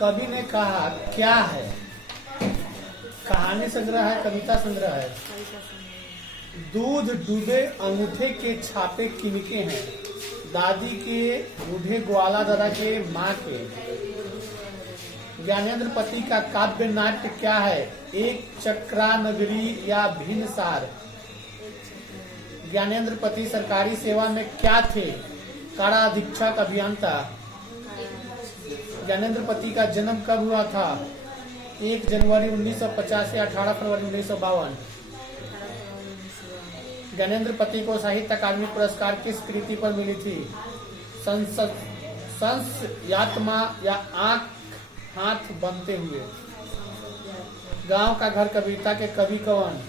कवि ने कहा क्या है? कहानी संग्रह है, कविता संग्रह है? दूध डूबे अंगूठे के छापे किनके हैं? दादी के, बूढ़े ग्वाला दादा के, माँ के। ज्ञानेंद्र पति का काव्य नाट्य क्या है? एक चक्रानगरी या भिनसार। ज्ञानेंद्र पति सरकारी सेवा में क्या थे? कारा अधीक्षक, अभियंता। ज्ञानेंद्र पति का जन्म कब हुआ था? 1 जनवरी 1950 से 18 फरवरी 1952। ज्ञानेंद्र पति को साहित्य अकादमी पुरस्कार किस कृति पर मिली थी? संस्यात्मा या आंख हाथ बनते हुए। गांव का घर कविता के कवि कौन?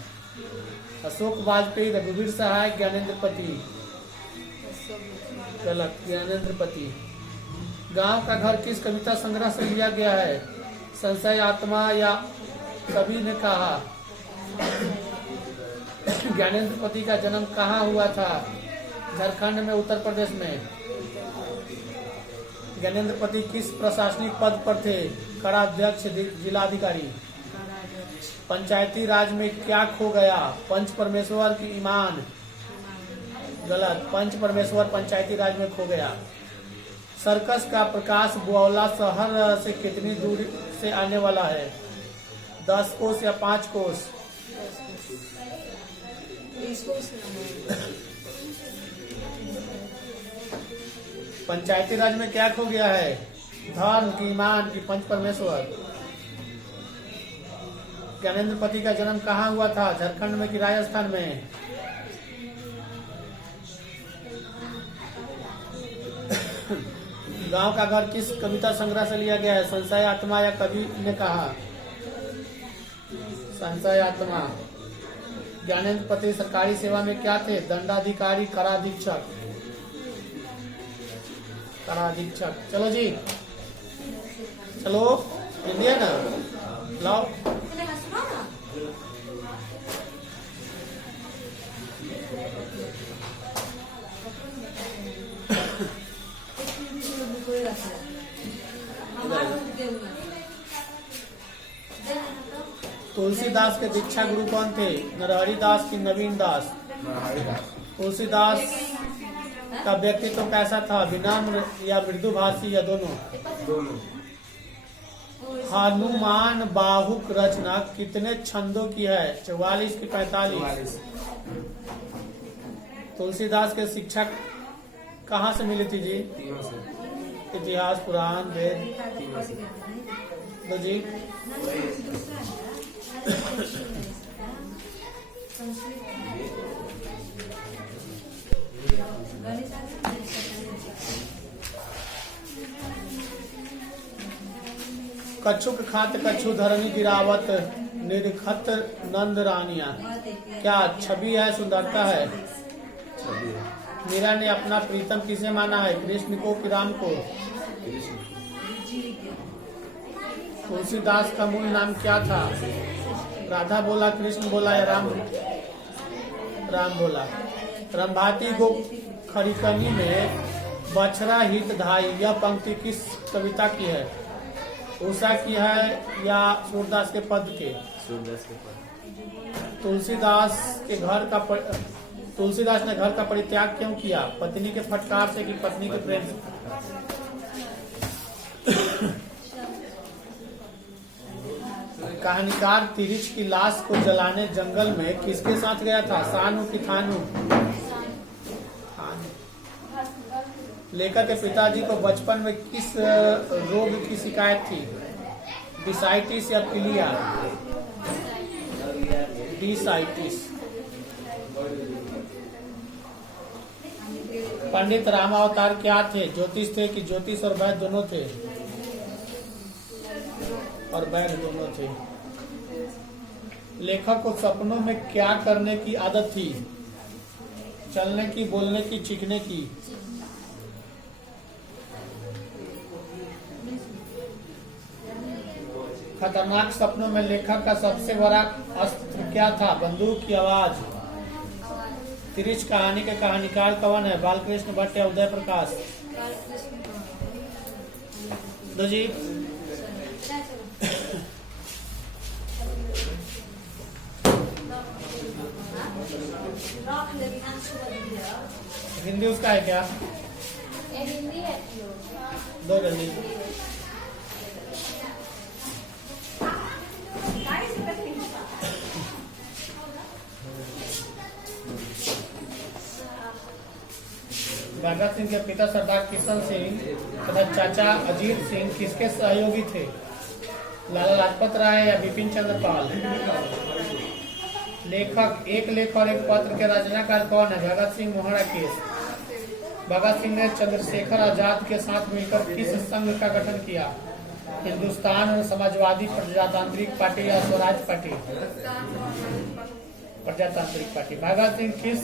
अशोक वाजपेयी, रघुवीर सहाय, ज्ञानेंद्र पति। गलत, ज्ञानेंद्र पति। गांव का घर किस कविता संग्रह से लिया गया है? संशय आत्मा या कवि ने कहा। ज्ञानेंद्र पति का जन्म कहाँ हुआ था? झारखंड में, उत्तर प्रदेश में। ज्ञानेंद्र पति किस प्रशासनिक पद पर थे? काराध्यक्ष, जिलाधिकारी। पंचायती राज में क्या खो गया? पंच परमेश्वर की ईमान। गलत, पंच परमेश्वर पंचायती राज में खो गया। सर्कस का प्रकाश बुआवला शहर से कितनी दूर से आने वाला है? 10 कोस या 5 कोस? पंचायती राज में क्या खो गया है? धर्म की, ईमान की, पंच परमेश्वर। ज्ञानेंद्र पति का जन्म कहाँ हुआ था? झारखंड में कि राजस्थान में? गांव का घर किस कविता संग्रह से लिया गया है? संशय आत्मा या कवि ने कहा? संशय आत्मा। ज्ञानेंद्र पति सरकारी सेवा में क्या थे? दंडाधिकारी, कराधीक्षक। कराधीक्षक। चलो जी, चलो इंडिया ना लाओ। तुलसीदास के दीक्षा गुरु कौन थे? नरहरि दास की नवीन दास? तुलसीदास का व्यक्तित्व कैसा था? विनम्र या मृदुभाषी या दोनों? हनुमान बाहुक रचना कितने छंदों की है? 44 की 45? तुलसीदास के शिक्षक कहाँ से मिली थी जी? इतिहास, पुराण, वेद। तो जी कछुक खात कछु धरनी गिरावत, निर्खत नंद रानिया। क्या छवि है, सुंदरता है? मीरा ने अपना प्रीतम किसे माना है? कृष्ण को कि राम को? तुलसीदास का मूल नाम क्या था? राधा बोला, कृष्ण बोला या राम बोला? रंभाती गो खरिकनी में बछरा हित धाई, यह पंक्ति किस कविता की है? उषा की है या सूरदास के पद के? तुलसीदास ने घर का परित्याग क्यों किया? पत्नी के फटकार से कि पत्नी के प्रेम से? कहानीकार तिरिच की लाश को जलाने जंगल में किसके साथ गया था? सानू की थानू? लेखक के पिताजी को बचपन में किस रोग की शिकायत थी? डिसाइटिस या पीलिया? डिसाइटिस। पंडित रामावतार क्या थे? ज्योतिष थे कि ज्योतिष और वैद्य दोनों थे? और वैद्य दोनों थे। लेखक को सपनों में क्या करने की आदत थी? चलने की, बोलने की, चीखने की? खतरनाक सपनों में लेखक का सबसे बड़ा अस्त्र क्या था? बंदूक की आवाज? तिरिच कहानी के कहानीकार कौन है? बालकृष्ण भट्ट या उदय प्रकाश? दो जी हिंदी उसका है क्या? ये हिंदी है। दो जल्दी। भगत सिंह के पिता सरदार किशन सिंह तथा चाचा अजीत सिंह किसके सहयोगी थे? लाला लाजपत राय या बिपिन चंद्र पाल? लेखक, एक लेख और एक पत्र के रचनाकार कौन है? भगत सिंह, मोहन केस। भगत सिंह ने चंद्रशेखर आजाद के साथ मिलकर किस संघ का गठन किया? हिंदुस्तान समाजवादी प्रजातांत्रिक पार्टी या स्वराज पार्टी? प्रजातांत्रिक पार्टी। भगत सिंह किस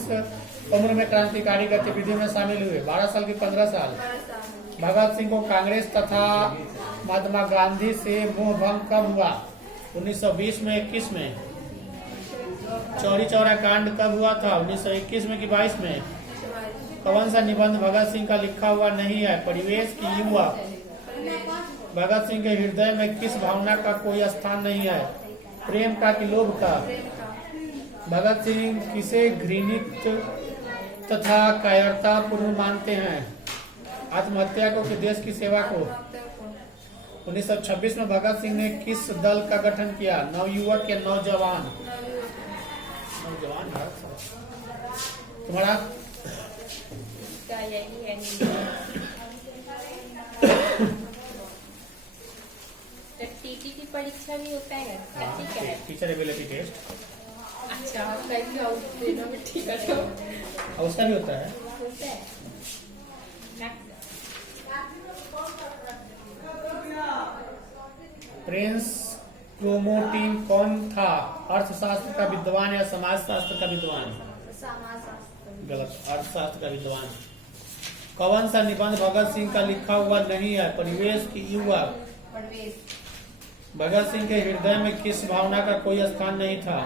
उम्र में क्रांतिकारी गतिविधि में शामिल हुए? 12 साल की 15 साल? भगत सिंह को कांग्रेस तथा महात्मा गांधी से मोह भंग कब हुआ? 1920 में, 21 में? चौरी चौरा कांड कब हुआ था? 1921 में कि 22 में? कौन सा निबंध भगत सिंह का लिखा हुआ नहीं है? परिवेश की युवा? भगत सिंह के हृदय में किस भावना का कोई स्थान नहीं है? प्रेम का कि लोभ का? भगत सिंह किसे घृणित तथा कायरतापूर्ण मानते हैं? आत्महत्या को कि देश की सेवा को? 1926 में भगत सिंह ने किस दल का गठन किया? नवयुवक या नौजवान? नौजवान भारत सभा। तुम्हारा? टीटी की परीक्षा भी होता है? ठीक है, टीचर एबिलिटी टेस्ट। अच्छा, ठीक है, उसका भी होता है। प्रिंस क्रोमोटिन कौन था? अर्थशास्त्र का विद्वान या समाजशास्त्र का विद्वान? गलत, अर्थशास्त्र का विद्वान। कौन सा निबंध भगत सिंह का लिखा हुआ नहीं है? परिवेश की युवा? भगत सिंह के हृदय में किस भावना का कोई स्थान नहीं था?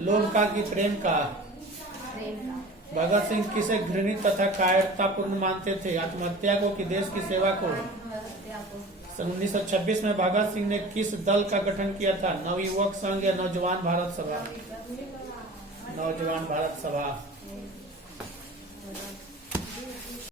लोभ का कि प्रेम का? भगत सिंह किसे घृणित तथा कायरतापूर्ण मानते थे? आत्महत्या को कि देश की सेवा को? 1926 में भगत सिंह ने किस दल का गठन किया था? नवयुवक संघ या नौजवान भारत सभा? नौजवान भारत सभा।